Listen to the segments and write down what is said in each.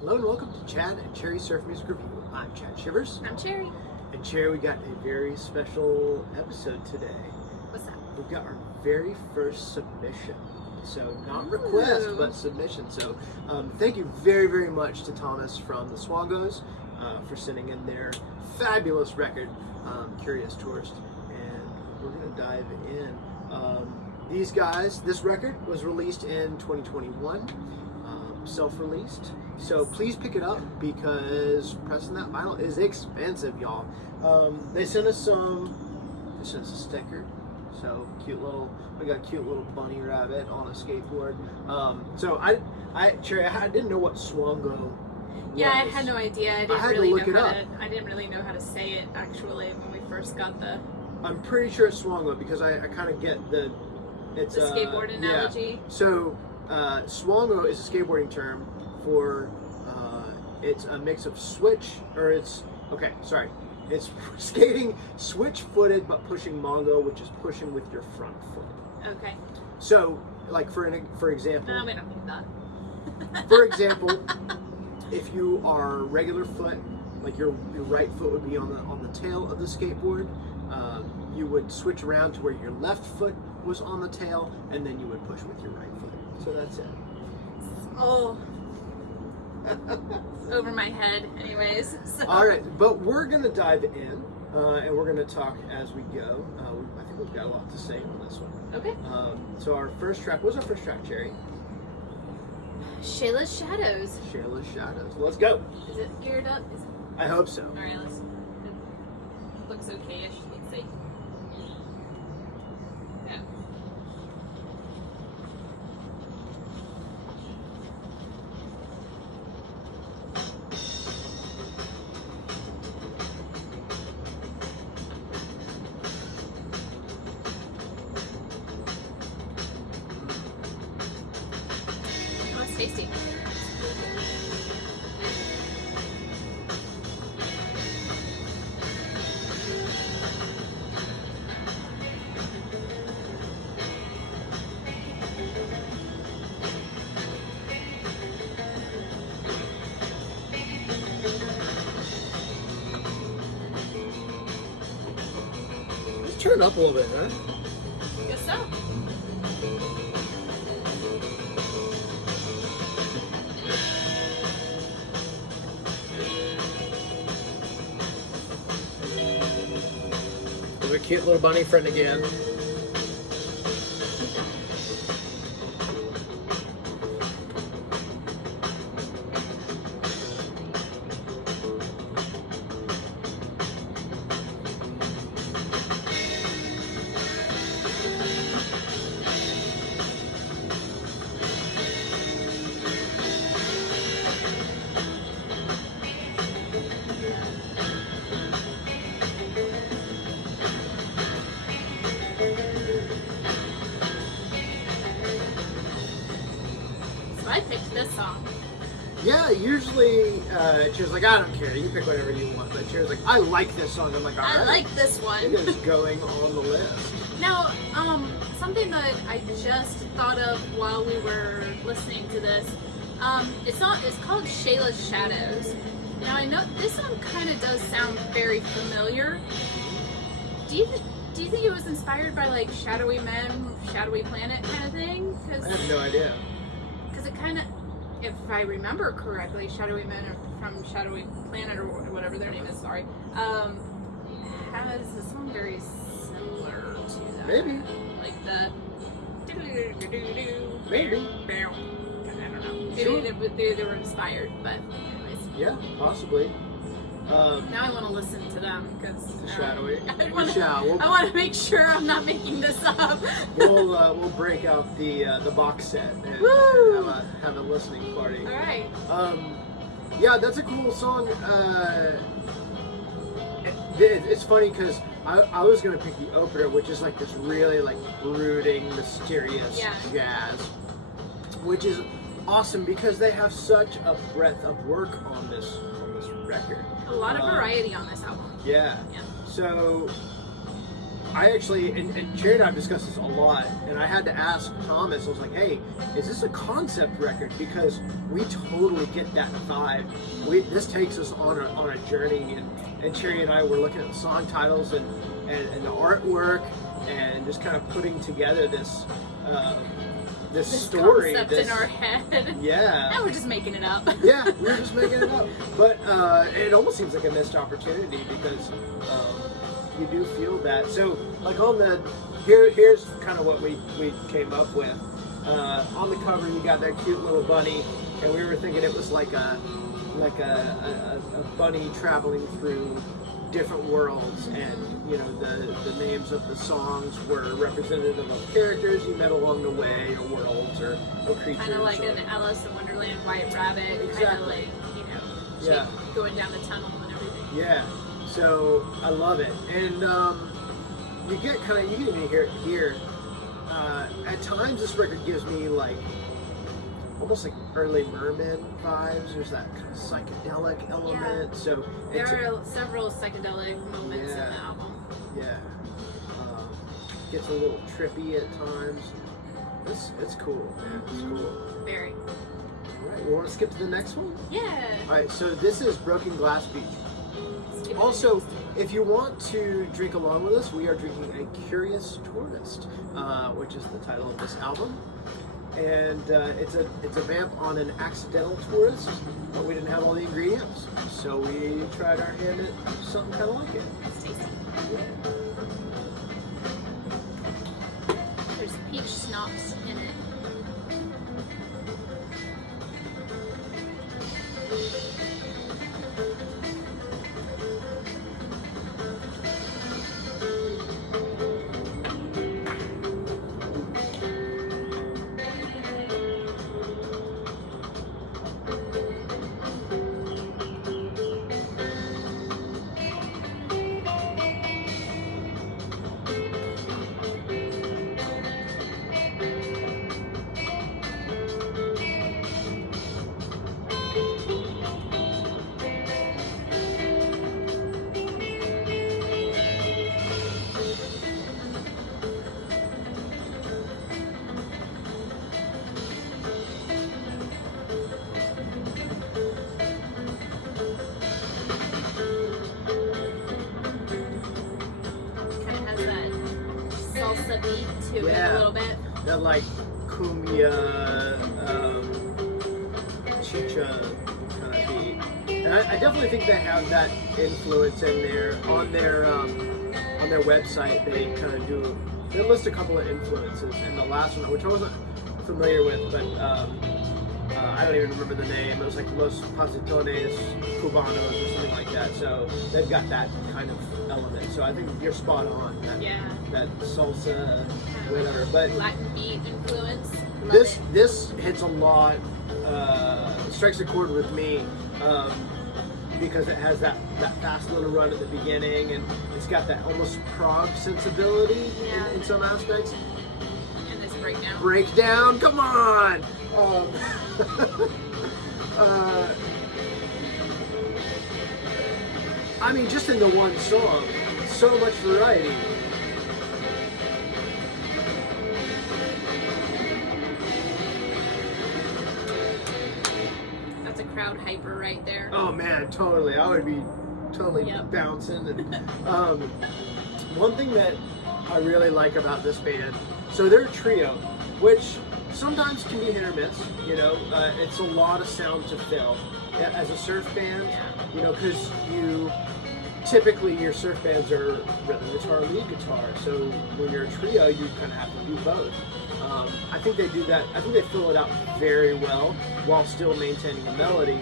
Hello and welcome to Chad and Cherry Surf Music Review. I'm Chad Shivers. I'm Cherry. And Cherry, we got a very special episode today. What's that? We've got our very first submission. So not request, but submission. So thank you very, very much to Thomas from the Swongos for sending in their fabulous record, Curious Tourist. And we're going to dive in. These guys, this record was released in 2021. Self-released, so please pick it up because pressing that vinyl is expensive, y'all. They sent us a sticker, so we got a cute little bunny rabbit on a skateboard. So Cherry, I didn't know what Swongo was. Yeah, I had no idea. I didn't really know how to say it actually when we first got the. I'm pretty sure it's Swongo because I kind of get the skateboard analogy. Yeah. So. Swongo is a skateboarding term for, it's a mix of it's skating switch-footed but pushing mongo, which is pushing with your front foot. Okay. So, like for example. No, we don't need that. For example, if you are regular foot, like your right foot would be on the tail of the skateboard, you would switch around to where your left foot was on the tail, and then you would push with your right foot. So that's it. Oh. Over my head, anyways. So. All right, but we're going to dive in, and we're going to talk as we go. I think we've got a lot to say on this one. Okay. So our first track, what was our first track, Cherry? Shayla Shadows. Shayla Shadows. Let's go. Is it geared up? I hope so. All right, it looks okay-ish. Let's see. Yeah. Tasty. Let's turn it up a little bit, huh? Guess so. A cute little bunny friend again. I picked this song. Yeah, usually Cherry's like, I don't care, you pick whatever you want. But Cherry's like, I like this song. I'm like, all right. I like this one. It is going on the list. Now, something that I just thought of while we were listening to this, it's called Shayla Shadows. Now I know this song kind of does sound very familiar. Do you think it was inspired by like Shadowy Men, Shadowy Planet kind of thing? I have no idea. Because it kind of, if I remember correctly, Shadowy Men are from Shadowy Planet or whatever their name is, sorry, has a song very similar to that. Maybe. Like the Maybe. I don't know. Sure. Maybe they were inspired, but anyways. Yeah, possibly. Now I want to listen to them because Shadowy. I want to make sure I'm not making this up. We'll break out the box set and have a listening party. All right. Yeah, that's a cool song. It's funny because I was gonna pick the opener, which is like this really like brooding, mysterious jazz, which is awesome because they have such a breadth of work on this record. A lot of variety on this album. Yeah. So I actually, and Jerry and I have discussed this a lot, and I had to ask Thomas, I was like, hey, is this a concept record? Because we totally get that vibe. This takes us on a journey, and Jerry and I were looking at the song titles and the artwork, and just kind of putting together this story. Concept in our head. Yeah. Now we're just making it up. Yeah, we were just making it up. But it almost seems like a missed opportunity because you do feel that. So, like on the here's kind of what we came up with. On the cover, you got that cute little bunny, and we were thinking it was like a bunny traveling through different worlds, and you know the names of the songs were representative of characters you met along the way, or worlds, or creatures. Kind of like an Alice in Wonderland White Rabbit. Exactly. Kind of like, you know, Yeah. going down the tunnel and everything. Yeah. So I love it, and you can even hear it here. At times, this record gives me like almost like early Merman vibes. There's that kind of psychedelic element. Yeah. So There are several psychedelic moments in the album. Yeah. Gets a little trippy at times. It's cool, man. It's cool. Very. All right, we want to skip to the next one? Yeah. All right, so this is Broken Glass Beach. Also, if you want to drink along with us, we are drinking A Curious Tourist, which is the title of this album. And it's a vamp on an accidental tourist, but we didn't have all the ingredients. So we tried our hand at something kind of like it. It's tasty. There's peach schnapps in it. To it a little bit. That like cumbia, chicha kind of beat. And I definitely think they have that influence in there. On their website, they kind of they list a couple of influences. And the last one, which I wasn't familiar with, but I don't even remember the name. It was like Los Pasitones Cubanos or something like that. So they've got that kind of element. So I think you're spot on. That salsa, whatever. But Latin beat influence. This hits a lot. Strikes a chord with me because it has that fast little run at the beginning, and it's got that almost Prog sensibility in some aspects. And this breakdown. Breakdown, come on! I mean, just in the one song, so much variety. That's a crowd hyper right there. Oh man, totally. I would be totally bouncing. And one thing that I really like about this band, so they're a trio, which sometimes can be hit or miss. You know, it's a lot of sound to fill. As a surf band, you know, because typically your surf bands are rhythm guitar, lead guitar. So when you're a trio, you kind of have to do both. I think they do that. I think they fill it out very well while still maintaining a melody,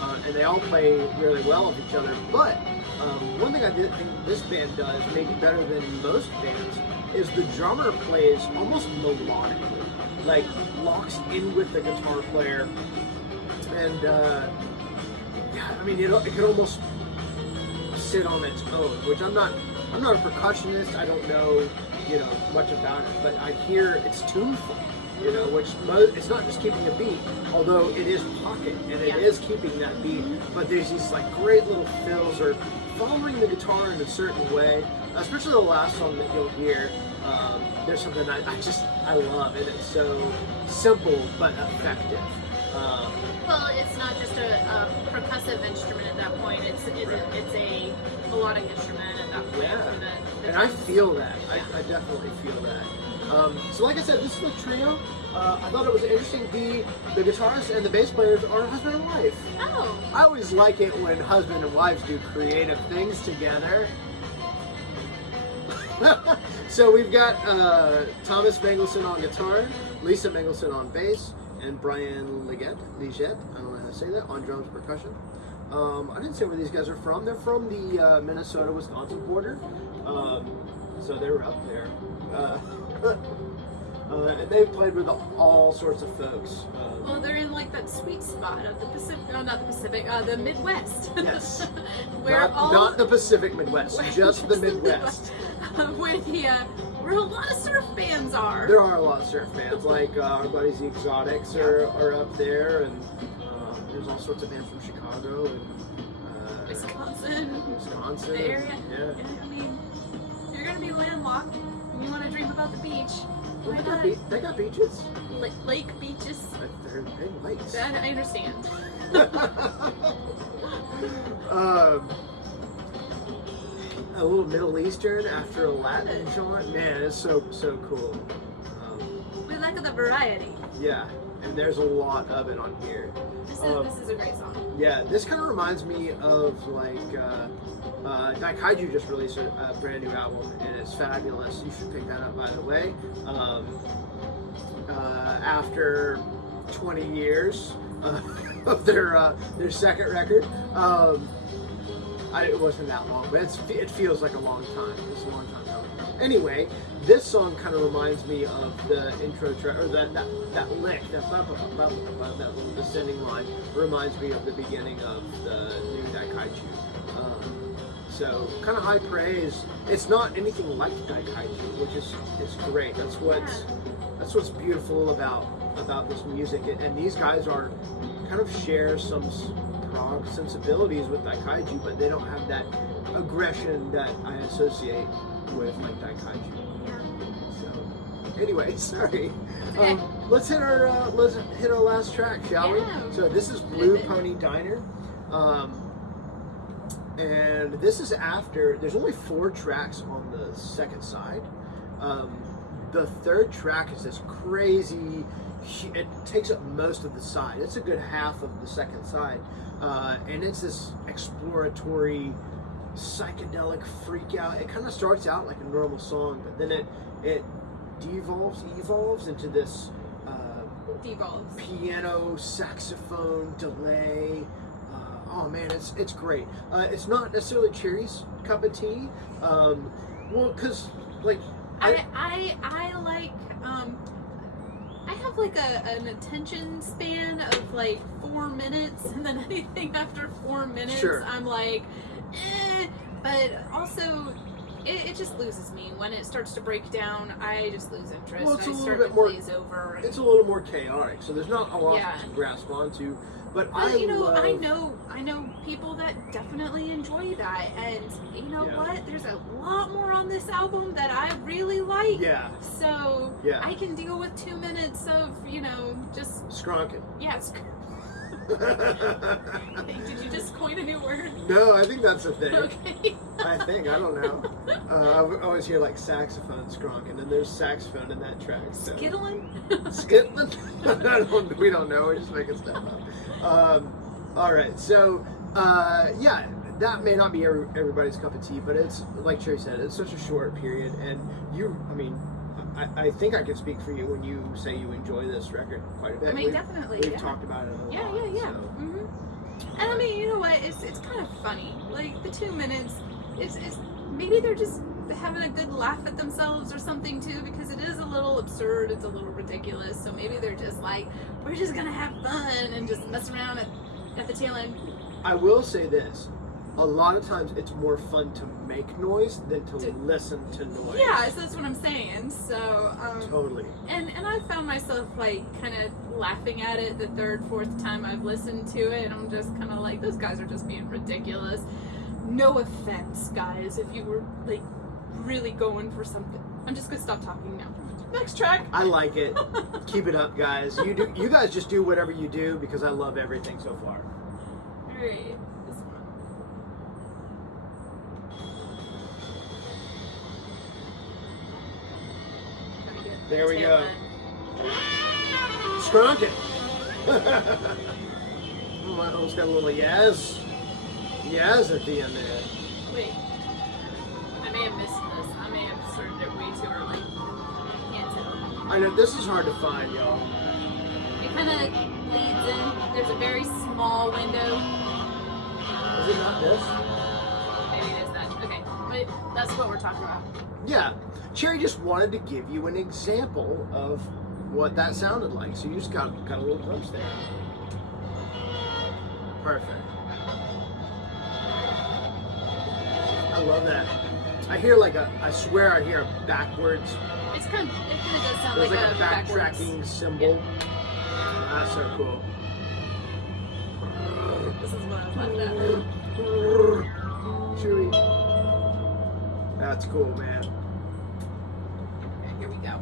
and they all play really well with each other. But one thing I did think this band does, maybe better than most bands, is the drummer plays almost melodically, like locks in with the guitar player, and I mean it can almost sit on its own. Which I'm not a percussionist. I don't know much about it, but I hear it's tuneful. you know, which it's not just keeping a beat, although it is pocket and it is keeping that beat, but there's these like great little fills or following the guitar in a certain way, especially the last song that you'll hear. There's something I love, and it's so simple but effective. Well, it's not just a percussive instrument at that point. It's a melodic instrument at that point. Yeah, and I feel that. I definitely feel that. So like I said, this is the trio. I thought it was interesting. The guitarist and the bass players are husband and wife. Oh. I always like it when husband and wives do creative things together. So we've got Thomas Mengelson on guitar, Lisa Mengelson on bass, and Brian Liget, I don't know how to say that, on drums and percussion. I didn't say where these guys are from. They're from the Minnesota-Wisconsin border. So they were up there. And they've played with all sorts of folks. Well, they're in like that sweet spot of the Pacific, no, not the Pacific, the Midwest. Yes. Where not the Pacific Midwest, just the Midwest. Where a lot of surf bands are. There are a lot of surf bands, like our buddies the Exotics are up there, and there's all sorts of bands from Chicago and Wisconsin, the area. Yeah. I mean, you're gonna be landlocked and you want to dream about the beach. Well, they got beaches. Lake beaches. They're big lakes. That I understand. A little Middle Eastern after a Latin joint. Man, it's so cool. We like the variety. Yeah, and there's a lot of it on here. This is a great song. Yeah, this kind of reminds me of like Daikaiju just released a brand new album, and it's fabulous. You should pick that up, by the way. After 20 years of their second record. It wasn't that long, but it feels like a long time. It's a long time coming. Anyway, this song kind of reminds me of the intro track, or that lick, that little descending line reminds me of the beginning of the new Daikaiju. So kind of high praise. It's not anything like Daikaiju, which is great. That's what's beautiful about this music, and these guys are kind of share some Prog sensibilities with Daikaiju, but they don't have that aggression that I associate with like Daikaiju. So, anyway, sorry. Okay. Let's hit our last track, shall we? So this is Blue Pony Diner, and this is after. There's only 4 tracks on the second side. The third track is this crazy. It takes up most of the side. It's a good half of the second side. And it's this exploratory, psychedelic freak out. It kind of starts out like a normal song, but then it evolves into this piano, saxophone, delay. Oh man, it's great. It's not necessarily Cherry's cup of tea. Well, because like I like I have like an attention span of like 4 minutes, and then anything after 4 minutes, I'm like, but also it just loses me when it starts to break down. I just lose interest. Well, it's I a start little to bit more. glaze over. It's a little more chaotic, so there's not a lot to grasp onto. But I know people that definitely enjoy that, and you know what? There's a lot more on this album that I really like. Yeah. So I can deal with 2 minutes of just skronking. Yeah. Did you just coin a new word? No, I think that's a thing. Okay. I don't know. I always hear like saxophone skronking, and there's saxophone in that track. So. Skittling? Skittling? We don't know. We're just making stuff up. All right. So, that may not be everybody's cup of tea, but it's like Cherry said, it's such a short period, and I think I can speak for you when you say you enjoy this record quite a bit. I mean, definitely. We've talked about it a lot. Yeah. So. Mm-hmm. And I mean, you know what? It's kind of funny. Like the 2 minutes is maybe they're just having a good laugh at themselves or something too, because it is a little absurd. It's a little ridiculous. So maybe they're just like, we're just gonna have fun and just mess around at the tail end. I will say this. a lot of times it's more fun to make noise than to listen to noise. Yeah, so that's what I'm saying. So totally. And I found myself like kind of laughing at it the third, fourth time I've listened to it, and I'm just kind of like, those guys are just being ridiculous. No offense, guys, if you were like really going for something. I'm just gonna stop talking now. Next track. I like it. Keep it up, guys. You guys just do whatever you do because I love everything so far. All right. This one. There we go. Scrunk it. Almost got a little yaz at the end there. Wait. I may have missed this. I may have started it way too early. Can't tell. I know this is hard to find, y'all. It kind of leads in. There's a very small window. Is it not this? Maybe it is that. Okay. But that's what we're talking about. Yeah. Cherry just wanted to give you an example of what that sounded like. So you just got a little glimpse there. Perfect. I love that. I hear I swear I hear a backwards. It kind of does sound There's like a backtracking symbol. Yeah. That's so cool. This is what I was laughing at. Chewy. That's cool, man. Okay, here we go.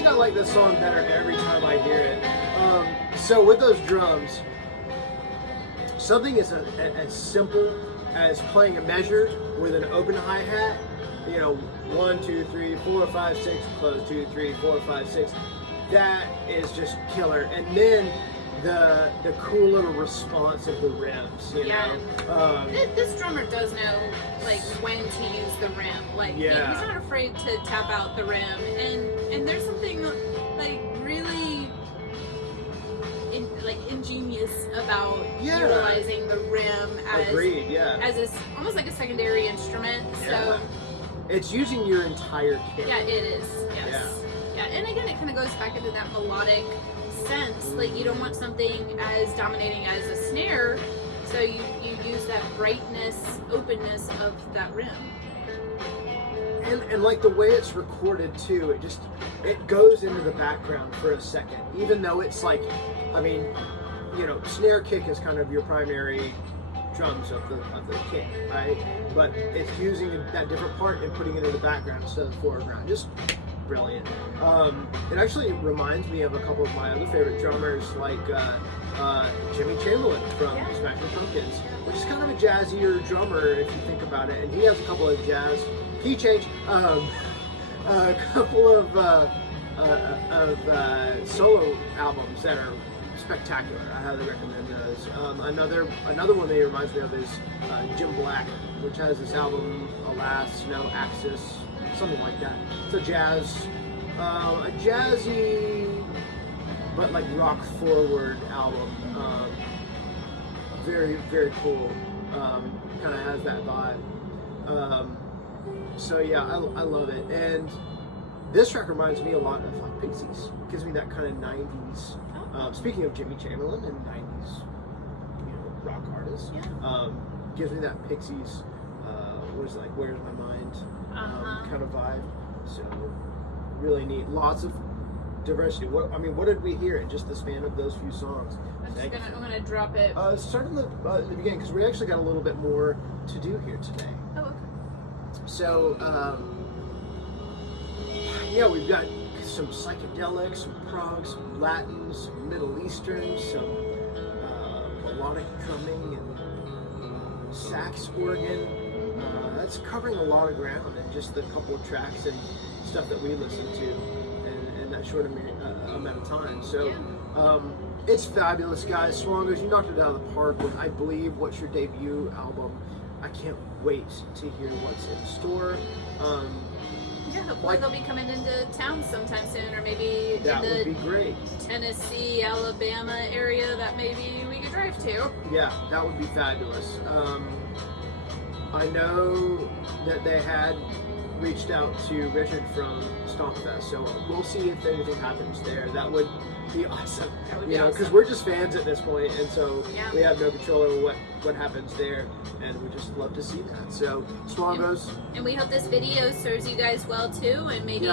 I like this song better every time I hear it. So with those drums, something as simple as playing a measure with an open hi-hat, 1, 2, 3, 4, 5, 6, close, 2, 3, 4, 5, 6, that is just killer. And then the cool little response of the rims, you know. This drummer does know when to use the rim. He's not afraid to tap out the rim, and there's something really ingenious about utilizing the rim as almost like a secondary instrument. So it's using your entire kit. Yeah, it is. Yes. Yeah, and again, it kind of goes back into that melodic sense. You don't want something as dominating as a snare, so you use that brightness, openness of that rim. And the way it's recorded too, it goes into the background for a second, even though it's snare kick is kind of your primary drums of the kit, right? But it's using that different part and putting it in the background instead of the foreground. Just brilliant. It actually reminds me of a couple of my other favorite drummers, like Jimmy Chamberlain from Smashing Pumpkins, which is kind of a jazzier drummer if you think about it. And he has a couple of jazz, a couple of solo albums that are spectacular. I highly recommend those. Another one that he reminds me of is Jim Black, which has this album, Alas, No Axis, something like that. It's a jazzy, but rock forward album. very, very cool. Kind of has that vibe. So yeah, I love it. And this track reminds me a lot of like Pixies. It gives me that kind of 90s. Speaking of Jimmy Chamberlain and 90s, rock artist, gives me that Pixies. What is it, like Where's My Mind kind of vibe. So really neat. Lots of diversity. What did we hear in just the span of those few songs? I'm gonna drop it. Start in the beginning, because we actually got a little bit more to do here today. Oh, okay. So yeah, we've got some psychedelic, some prog, some Latin, some Middle Eastern, some melodic drumming and sax organ. That's covering a lot of ground in just the couple of tracks and stuff that we listened to in that short amount of time. So it's fabulous, guys. Swongos, you knocked it out of the park with, I believe, what's your debut album. I can't wait to hear what's in store. Yeah, hopefully they'll be coming into town sometime soon, or maybe that in would the be great. Tennessee, Alabama area that maybe we could drive to. Yeah, that would be fabulous. I know that they had reached out to Richard from Stompfest, so we'll see if anything happens there. That would be awesome. That would be awesome. Because we're just fans at this point, and so we have no control over what happens there, and we just love to see that. So Swongos, and we hope this video serves you guys well too, and maybe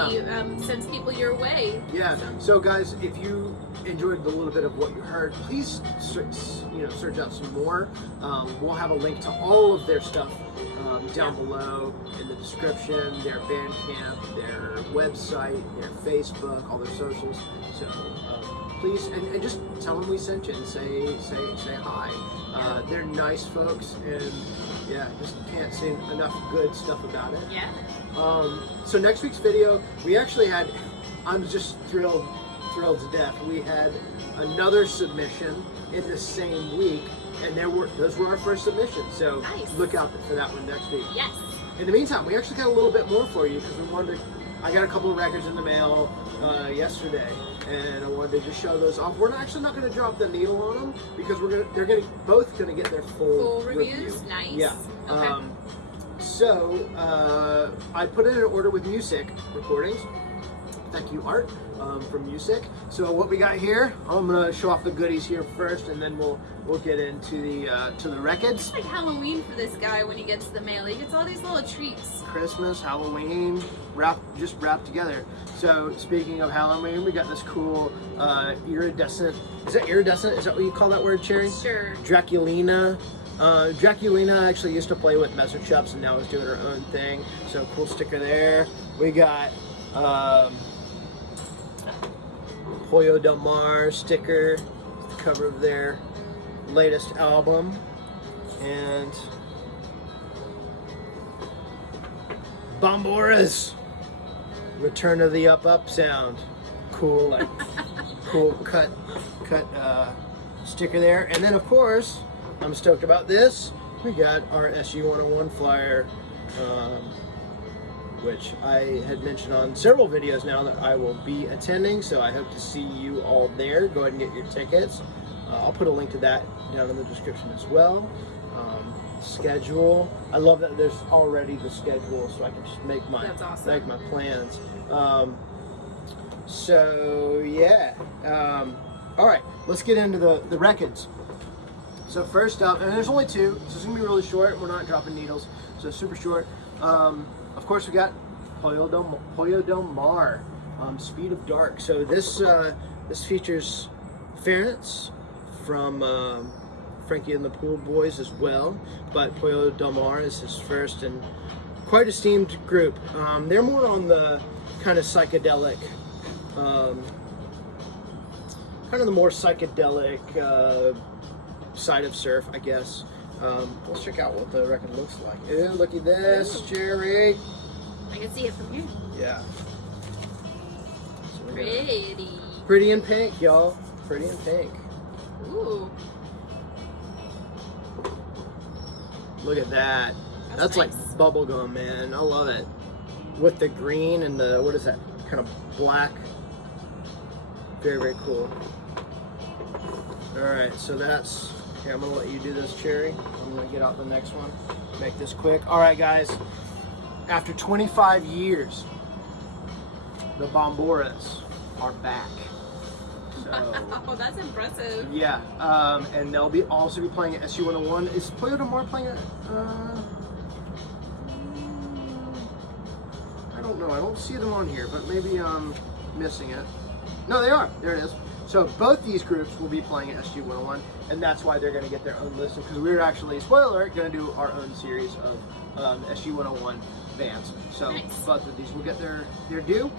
sends people your way. Yeah. So guys, if you enjoyed the little bit of what you heard, please search out some more. We'll have a link to all of their stuff down below in the description, their Bandcamp, their website, their Facebook, all their socials. So please, and just tell them we sent you and say hi. They're nice folks, and just can't say enough good stuff about it. Yeah. So next week's video, we actually had, I'm just thrilled to death. We had another submission in the same week, and those were our first submissions. So look out for that one next week. Yes. In the meantime, we actually got a little bit more for you, because I got a couple of records in the mail yesterday, and I wanted to just show those off. We're actually not going to drop the needle on them, because they're both going to get their full reviews. Review. Nice. Yeah. Okay. So I put in an order with Musick Recordings. Thank you, Art, from Musick. So what we got here, I'm gonna show off the goodies here first, and then we'll get into the records. It's like Halloween for this guy when he gets the mail. He gets all these little treats. Christmas, Halloween, just wrapped together. So speaking of Halloween, we got this cool iridescent. Is that iridescent? Is that what you call that word, Cherry? Sure. Draculina. Draculina actually used to play with Messer Chups, and now is doing her own thing. So cool sticker there. We got Pollo Del Mar sticker, the cover of their latest album, and Bomboras, Return of the Up sound. Cool, cool cut sticker there. And then of course, I'm stoked about this. We got our SU-101 flyer, which I had mentioned on several videos now that I will be attending, so I hope to see you all there. Go ahead and get your tickets. I'll put a link to that down in the description as well. Schedule. I love that there's already the schedule, so I can just make my plans. So yeah. All right, let's get into the records. So first up, and there's only two, so it's gonna be really short. We're not dropping needles, so super short. Of course, we got Pollo Del Mar, Speed of Dark. So this features Fairness from Frankie and the Pool Boys as well, but Pollo Del Mar is his first and quite esteemed group. They're more on the kind of psychedelic, kind of the more psychedelic side of surf, I guess. Let's check out what the record looks like. Ew, look at this, Jerry. I can see it from here. Yeah. So Pretty in pink, y'all. Pretty in pink. Ooh. Look at that. That's nice. Like bubblegum, man. I love it. With the green and the, what is that? Kind of black. Very, very cool. Alright, so that's Here, I'm gonna let you do this, Cherry. I'm gonna get out the next one. Make this quick. All right, guys. After 25 years, the Bomboras are back. So, oh, that's impressive. yeah, and they'll also be playing at SU 101. Is Pollo tomorrow playing at? I don't know. I don't see them on here, but maybe I'm missing it. No, they are. There it is. So both these groups will be playing at SG 101, and that's why they're going to get their own listen, because we're actually, spoiler alert, going to do our own series of SG 101 bands. So nice. Both of these will get their due.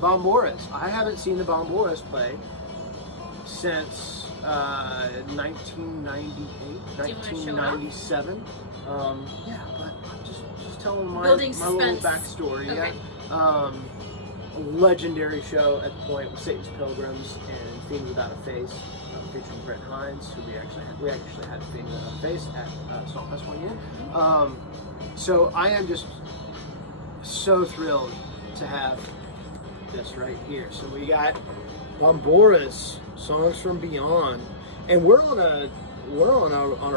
Bomboras. I haven't seen the Bomboras play since 1998, 1997. Yeah, but I'm just telling my little backstory. Okay. Yeah. Legendary show at the point with Satan's Pilgrims and Fiend Without a Face, featuring Brett Hines, who we actually had Fiend Without a Face at Saltfest one year. So I am just so thrilled to have this right here. So we got Bomboras, Songs from Beyond, and we're on a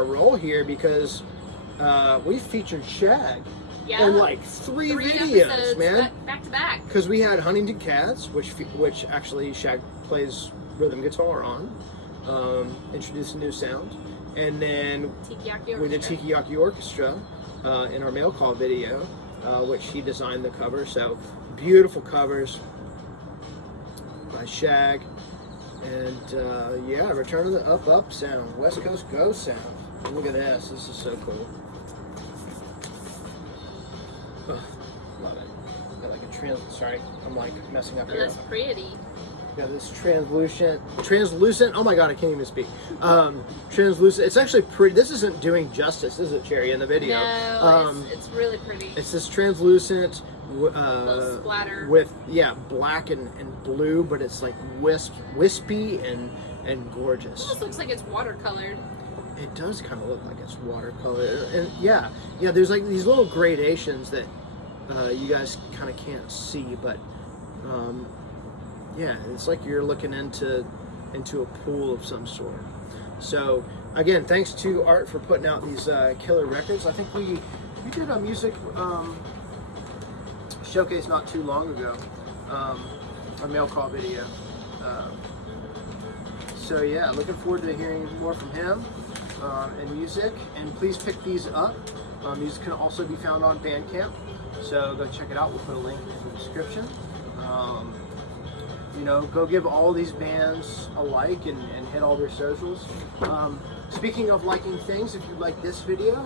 roll here because we featured Shag. Yeah. And like three videos, man, back to back. Because we had Huntington Cats, which actually Shag plays rhythm guitar on, introduced a new sound, and then we did Tiki Yaki Orchestra in our mail call video, which he designed the cover. So beautiful covers by Shag, and yeah, Return of the Up sound, West Coast Go sound. Look at this. This is so cool. Love it. Got like a sorry, I'm like messing up here. That's pretty. Got this translucent. Oh my god, I can't even speak. Translucent. It's actually pretty. This isn't doing justice, is it, Cherry, in the video? No, it's really pretty. It's this translucent splatter with black and blue, but it's like wispy and gorgeous. It almost looks like it's watercolored. It does kind of look like it's watercolor, and yeah, there's like these little gradations that you guys kind of can't see, but yeah, it's like you're looking into a pool of some sort. So again, thanks to Art for putting out these killer records. I think we did a music showcase not too long ago, a mail call video. So yeah, looking forward to hearing more from him. And music, and please pick these up. These can also be found on Bandcamp, so go check it out. We'll put a link in the description. Go give all these bands a like and hit all their socials. Speaking of liking things, if you like this video,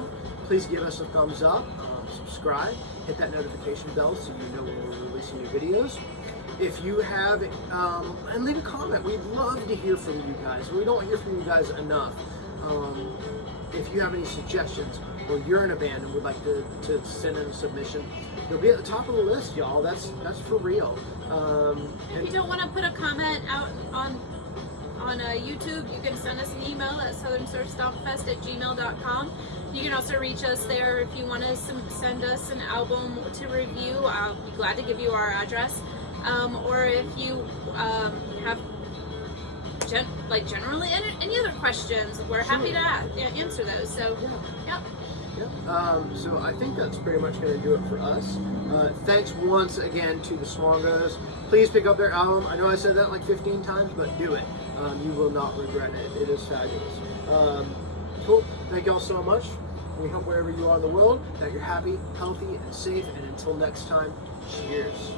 please give us a thumbs up, subscribe, hit that notification bell so you know when we're releasing new videos. If you have, and leave a comment. We'd love to hear from you guys. We don't hear from you guys enough. If you have any suggestions, or you're in a band and would like to send in a submission, you'll be at the top of the list, y'all. That's for real. If you don't want to put a comment out on YouTube, you can send us an email at southernsurfstompfest@gmail.com. You can also reach us there if you want to send us an album to review. I'll be glad to give you our address. Or if you have generally any other questions, we're happy to answer those. So, yeah. So I think that's pretty much going to do it for us. Thanks once again to the Swongos. Please pick up their album. I know I said that like 15 times, but do it. You will not regret it. It is fabulous. Cool. Thank y'all so much. We hope wherever you are in the world that you're happy, healthy, and safe. And until next time, cheers.